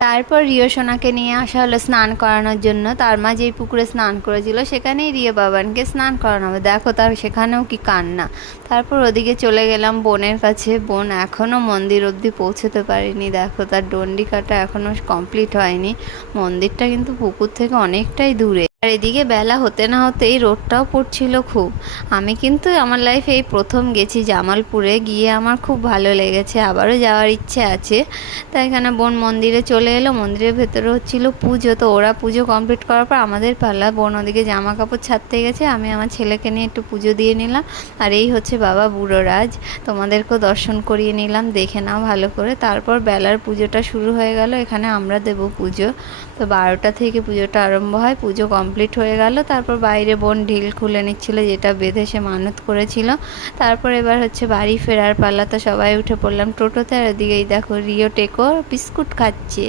তারপর রিও সোনাকে নিয়ে আসা হলো স্নান করানোর জন্য। তার মা যেই পুকুরে স্নান করেছিল সেখানেই রিও বাবানকে স্নান করানো হবে। দেখো তার সেখানেও কি কান্না। তারপর ওদিকে চলে গেলাম বোনের কাছে। বোন এখনও মন্দির অবধি পৌঁছতে পারেনি। দেখো তার ডন্ডি কাটা এখনও কমপ্লিট হয়নি। মন্দিরটা কিন্তু পুকুর থেকে অনেকটাই দূরে। আর এদিকে বেলা হতে না হতেই রোদটাও পড়ছিল খুব। আমি কিন্তু আমার লাইফে এই প্রথম গেছি জামালপুরে, গিয়ে আমার খুব ভালো লেগেছে, আবারও যাওয়ার ইচ্ছে আছে। তাই এখানে বোন মন্দিরে চলে এলো। মন্দিরের ভেতরে হচ্ছিল পুজো, তো ওরা পুজো কমপ্লিট করার পর আমাদের পালা। বোন ওদিকে জামা কাপড় ছাড়তে গেছে, আমি আমার ছেলেকে নিয়ে একটু পুজো দিয়ে নিলাম। আর এই হচ্ছে বাবা বুড়োরাজ, তোমাদেরকেও দর্শন করিয়ে নিলাম, দেখে নাও ভালো করে। তারপর বেলার পুজোটা শুরু হয়ে গেল। এখানে আমরা দেব পুজো, তো 12টা থেকে পুজোটা আরম্ভ হয়। পুজো কমপ্লিট হয়ে গেল। তারপর বাইরে বোন ঢিল খুলে নিচ্ছিল, যেটা বেঁধে সে মানত করেছিল। তারপর এবার হচ্ছে বাড়ি ফেরার পালা, তো সবাই উঠে পড়লাম টোটোতে। আর এদিকেই দেখো রিও টেকো বিস্কুট খাচ্ছে।